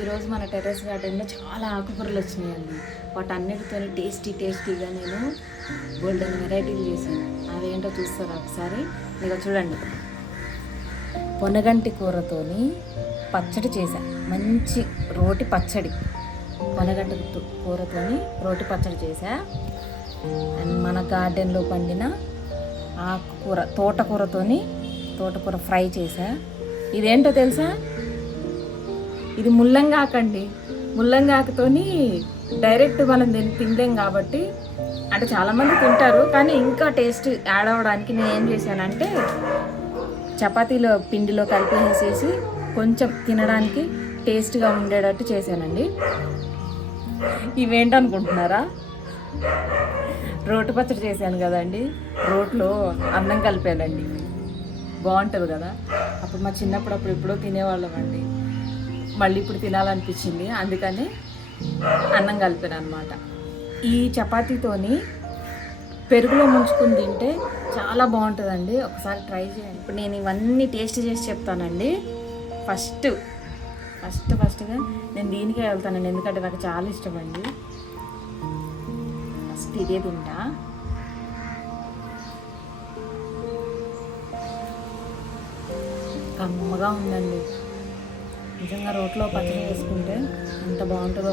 ఈరోజు మన టెర్రస్ గార్డెన్లో చాలా ఆకుకూరలు వచ్చినాయండి. వాటన్నిటితో టేస్టీగా నేను గోల్డెన్ వెరైటీలు చేశాను. అదేంటో చూస్తారా ఒకసారి? ఇక చూడండి, పొనగంటి కూరతోని పచ్చడి చేశాను. మంచి రోటి పచ్చడి, పొనగంటి కూరతోని రోటి పచ్చడి చేశా. అండ్ మన గార్డెన్లో పండిన ఆకుకూర తోటకూర ఫ్రై చేశా. ఇదేంటో తెలుసా? ఇది ముల్లంగాకండి. ముల్లంగాకుతోని డైరెక్ట్ మనం తినలేం కాబట్టి, అంటే చాలామంది తింటారు కానీ ఇంకా టేస్ట్ యాడ్ అవ్వడానికి నేను ఏం చేశానంటే చపాతీలో పిండిలో కలిపేసేసి కొంచెం తినడానికి టేస్ట్గా ఉండేటట్టు చేశానండి. ఇవేంటనుకుంటున్నారా? రోటి పచ్చడి చేశాను కదండి, రోట్లో అన్నం కలిపానండి. బాగుంటుంది కదా. అప్పుడు మా చిన్నప్పుడు ఎప్పుడో తినేవాళ్ళం అండి. మళ్ళీ ఇప్పుడు తినాలనిపించింది, అందుకని అన్నం కలిపాను అనమాట. ఈ చపాతీతోని పెరుగులో ముంచుకుని తింటే చాలా బాగుంటుందండి. ఒకసారి ట్రై చేయండి. ఇప్పుడు నేను ఇవన్నీ టేస్ట్ చేసి చెప్తానండి. ఫస్ట్గా నేను దీనికే వెళ్తానండి, ఎందుకంటే నాకు చాలా ఇష్టం అండి. ఫస్ట్ ఇదే తింటా. కమ్మగా ఉందండి. నిజంగా రోట్లో పచ్చడి వేసుకుంటే ఎంత బాగుంటుందో.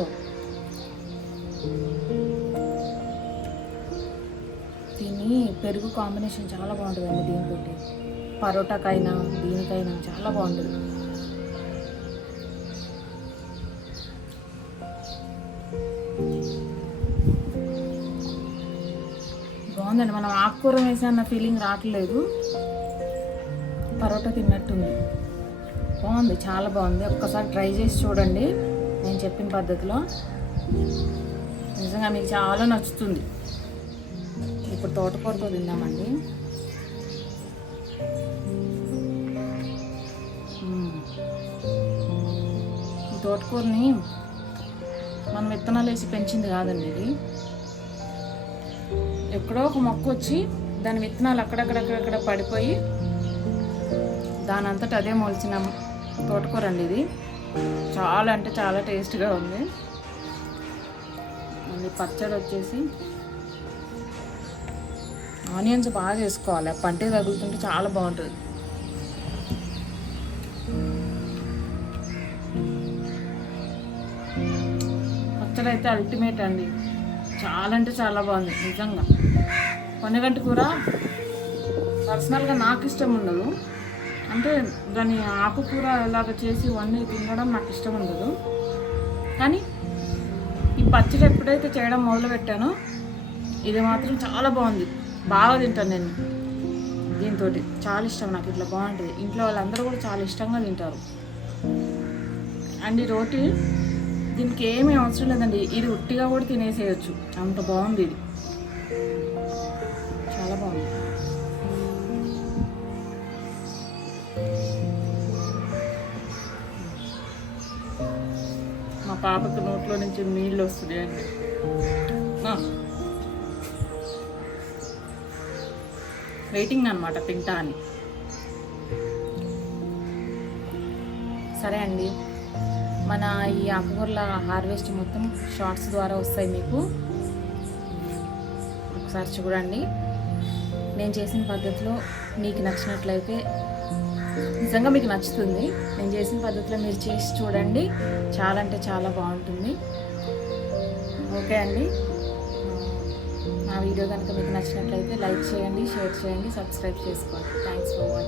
దీని పెరుగు కాంబినేషన్ చాలా బాగుంటుందండి. దీంతో పరోటాకైనా దీనికైనా చాలా బాగుంటుంది. బాగుందండి. మనం ఆకుకూర వేసాన్న ఫీలింగ్ రావట్లేదు, పరోటా తిన్నట్టుంది. బాగుంది, చాలా బాగుంది. ఒక్కసారి ట్రై చేసి చూడండి నేను చెప్పిన పద్ధతిలో. నిజంగా మీకు చాలా నచ్చుతుంది. ఇప్పుడు తోటకూరతో తిందామండి. ఈ తోటకూరని మనం విత్తనాలు వేసి పెంచింది కాదండి. ఇది ఎక్కడో ఒక మొక్క వచ్చి దాని విత్తనాలు అక్కడక్కడ పడిపోయి దాని అంతటా అదే మొలిచిన తోటకూర అండి. ఇది చాలా అంటే చాలా టేస్ట్గా ఉంది. మళ్ళీ పచ్చడి వచ్చేసి ఆనియన్స్ బాగా వేసుకోవాలి, పంటకి తగులుతుంటే చాలా బాగుంటుంది. పచ్చడి అయితే అల్టిమేట్ అండి. చాలా అంటే చాలా బాగుంది నిజంగా. పొనగంటి కూర పర్సనల్గా నాకు ఇష్టం ఉండదు, అంటే దాన్ని ఆకుకూర ఇలాగ చేసి ఇవన్నీ తినడం నాకు ఇష్టం ఉండదు. కానీ ఈ పచ్చడి ఎప్పుడైతే చేయడం మొదలుపెట్టానో ఇది మాత్రం చాలా బాగుంది. బాగా తింటాను నేను దీంతో, చాలా ఇష్టం నాకు. ఇట్లా బాగుంటుంది. ఇంట్లో వాళ్ళందరూ కూడా చాలా ఇష్టంగా తింటారు. అండ్ ఈ రోటి దీనికి ఏమీ అవసరం లేదండి, ఇది ఉట్టిగా కూడా తినేసేయచ్చు, అంత బాగుంది ఇది. పాపకు నోట్లో నుంచి నీళ్ళు వస్తున్నాయండి. వెయిటింగ్ అనమాట తింటా అని. సరే అండి, మన ఈ ఆకుకూరల హార్వెస్ట్ మొత్తం షార్ట్స్ ద్వారా వస్తాయి మీకు. ఒకసారి చూడండి. నేను చేసిన పద్ధతిలో మీకు నచ్చినట్లయితే నిజంగా మీకు నచ్చుతుంది. నేను చేసిన పద్ధతిలో మీరు చేసి చూడండి, చాలా అంటే చాలా బాగుంటుంది. ఓకే అండి, నా వీడియో కనుక మీకు నచ్చినట్లయితే లైక్ చేయండి, షేర్ చేయండి, సబ్స్క్రైబ్ చేసుకోండి. Thanks for watching.